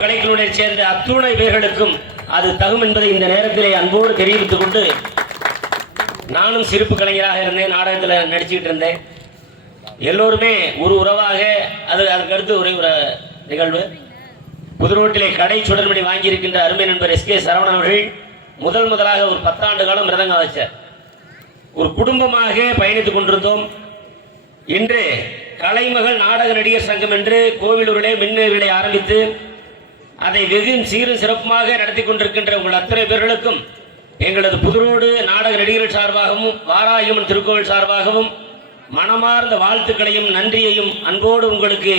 கலைக்குழுவை சேர்ந்த அத்துணை பேர்களுக்கும் அது தகும் என்பதை இந்த நேரத்திலே அன்போடு தெரிவித்துக் கொண்டு, நானும் சிறப்பு கலைஞராக இருந்தேன், நாடகத்தில் நடிச்சுக்கிட்டு இருந்தேன். எல்லோருமே ஒரு உறவாக அதுக்கடுத்து ஒரே ஒரு நிகழ்வு. புதுரோட்டிலே கடை சுடர்மணி வாங்கியிருக்கின்ற அருமை நண்பர் எஸ்.கே. சரவணன் அவர்கள் முதலாக ஒரு 10 ஆண்டு காலம் மிருதங்கம் வச்சார். ஒரு குடும்பமாக பயணித்துக் கொண்டிருந்தோம். இன்று கலைமகள் நாடக நடிகர் சங்கம் என்று கோவிலூரிலே மின்னிலை ஆரம்பித்து அதை வெகு சீரும் சிறப்புமாக நடத்தி கொண்டிருக்கின்ற உங்கள் அத்தனை பேர்களுக்கும் எங்களது புதுரோடு நாடக நடிகர்கள் சார்பாகவும் வாராகியம்மன் திருக்கோவில் சார்பாகவும் மனமார்ந்த வாழ்த்துக்களையும் நன்றியையும் அன்போடு உங்களுக்கு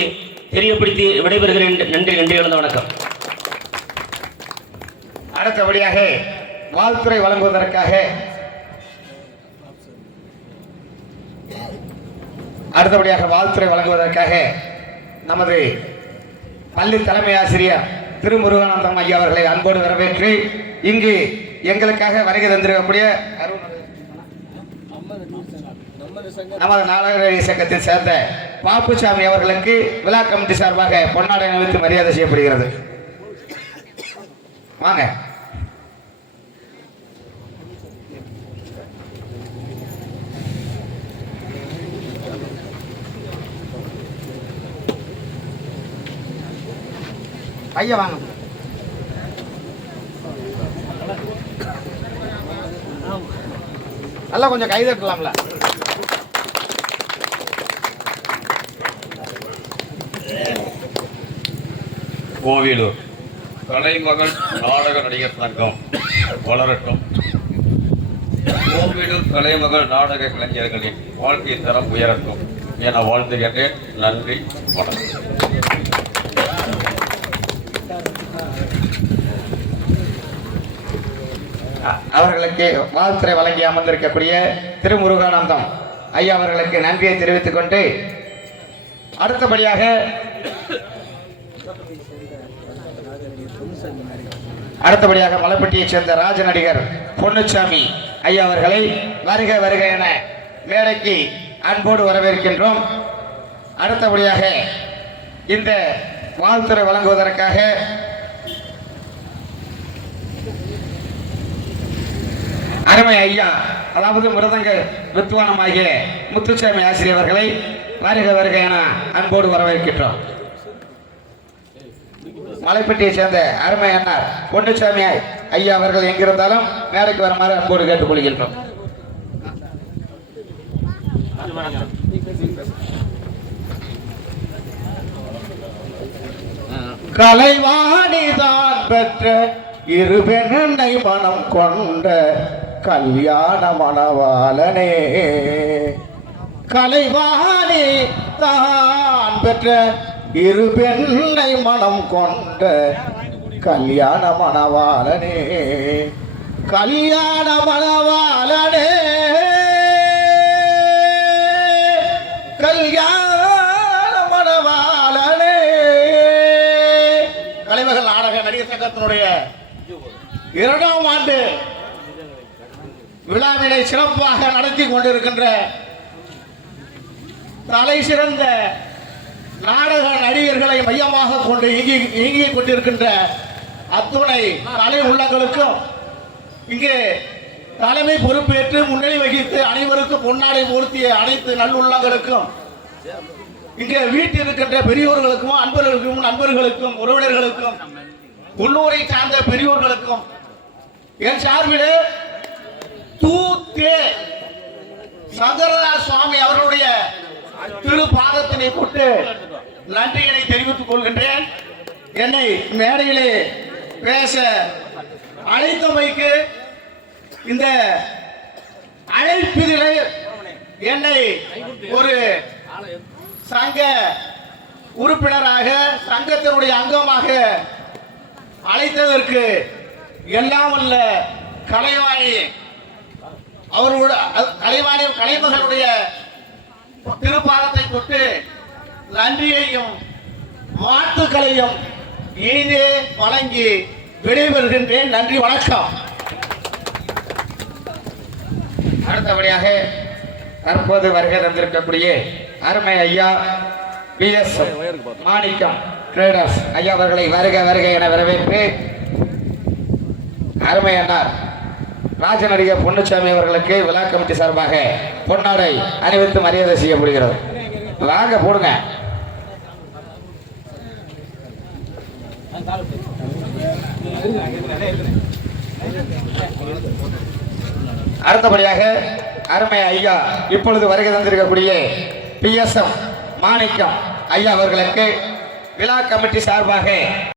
தெரியப்படுத்தி விடைபெறுகிறேன். நன்றி. கலந்த வணக்கம். அடுத்தபடியாக வாழ்த்துறை வழங்குவதற்காக நமது பள்ளி தலைமை ஆசிரியர் திரு முருகானந்தம் ஐயா அவர்களை அன்போடு வரவேற்று இங்கு எங்களுக்காக வருகை தந்திருக்கக்கூடிய நமது நாடக சங்கத்தில் சேர்ந்த பாப்புசாமி அவர்களுக்கு விழா கமிட்டி சார்பாக பொன்னாடை அணிவித்து மரியாதை செய்யப்படுகிறது. வாங்க. ஐயா வாங்க. நல்லா கொஞ்சம் கைதட்டலாம்ல. கோவிலூர் கலைமகள் நாடக நடிகர் சங்கம் வளரட்டும். கோவிலூர் கலைமகள் நாடக கலைஞர்களின் வாழ்க்கை தரம் உயரட்டும் என வாழ்த்துகின்றேன். நன்றி, வணக்கம். அவர்களுக்கு வாழ்த்துறை வழங்கி அமர்ந்திருக்கக்கூடிய திரு முருகானந்தம் ஐயா அவர்களுக்கு நன்றியை தெரிவித்துக் கொண்டு, அடுத்தபடியாக மலைப்பட்டியைச் சேர்ந்த ராஜ நடிகர் பொன்னுச்சாமி ஐயா அவர்களை வருக வருக என மேடைக்கு அன்போடு வரவேற்கின்றோம். அடுத்தபடியாக இந்த வாழ்த்துறை வழங்குவதற்காக அருமை ஐயா, அதாவது மிருதங்க வித்வானமாகிய முத்துசாமி ஆசிரியர் அவர்களை வருக வருக என அன்போடு வரவேற்கின்றோம். மலைப்பட்டியை சேர்ந்த அருமை அண்ணார் பொன்னுசாமி ஐயா அவர்கள் எங்கிருந்தாலும் மேடைக்கு வருமாறு அன்போடு கேட்டுக்கொள்கின்றோம். கலைவாணிதான் பெற்ற இரு பெண்ணை மனம் கொண்ட கல்யாண மணவாளனே, கலைவாணி தான் பெற்ற இரு பெண்ணை மனம் கொண்ட கல்யாண மணவாளனே, கல்யாண மணவாளனே, கல்யாண மணவாளனே. கலைமகள் நாடக நடிகர் சங்கத்தினுடைய 2ஆம் ஆண்டு விழாவினை சிறப்பாக நடத்தி கொண்டிருக்கின்ற தலை சிறந்த நாடக நடிகர்களை மையமாக கொண்டு இயங்கிக் கொண்டிருக்கின்ற அத்துணை கலை உள்ளங்களுக்கும், இங்கே தலைமை பொறுப்பேற்று முன்னிலை வகித்து அனைவருக்கும் பொன்னாடை போர்த்திய அனைத்து நல்லுள்ளங்களுக்கும், இங்கே வீட்டில் இருக்கின்ற பெரியோர்களுக்கும் நண்பர்களுக்கும் உறவினர்களுக்கும் உள்ளூரை சார்ந்த பெரியோர்களுக்கும் என் சார்பிலே தூத்தே சங்கரதாஸ் சுவாமி அவர்களுடைய திரு பாதத்தினை கொண்டு நன்றியினை தெரிவித்துக் கொள்கின்றேன். என்னை மேடையிலே பேச அழைத்தமைக்கு, இந்த அழைப்பிலே என்னை ஒரு சங்க உறுப்பினராக சங்கத்தினுடைய அங்கமாக அழைத்ததற்கு எல்லாம் வல்ல கலைவாணி அவர்களுடைய கலைமகளுடைய திருப்பாதத்தை கொண்டு நன்றியையும் வாழ்த்துக்களையும் இனிதே வழங்கி விடைபெறுகின்றேன். நன்றி, வணக்கம். அடுத்தபடியாக தற்போது வருகை தந்திருக்கக்கூடிய அருமை ஐயா பி.எஸ். மாணிக்கம் ட்ரேடர்ஸ் ஐயா அவர்களை வருக வருக என வரவேற்று அருமை அண்ணார் ராஜநடிகர் பொன்னுச்சாமி அவர்களுக்கு விழா கமிட்டி சார்பாக பொன்னாடை அணிவித்து மரியாதை செய்யப்படுகிறது. வாங்க போடுங்க. அடுத்தபடியாக அருமை ஐயா இப்பொழுது வருகை தந்திருக்கக்கூடிய PSM மாணிக்கம் ஐயா அவர்களுக்கு விழா கமிட்டி சார்பாக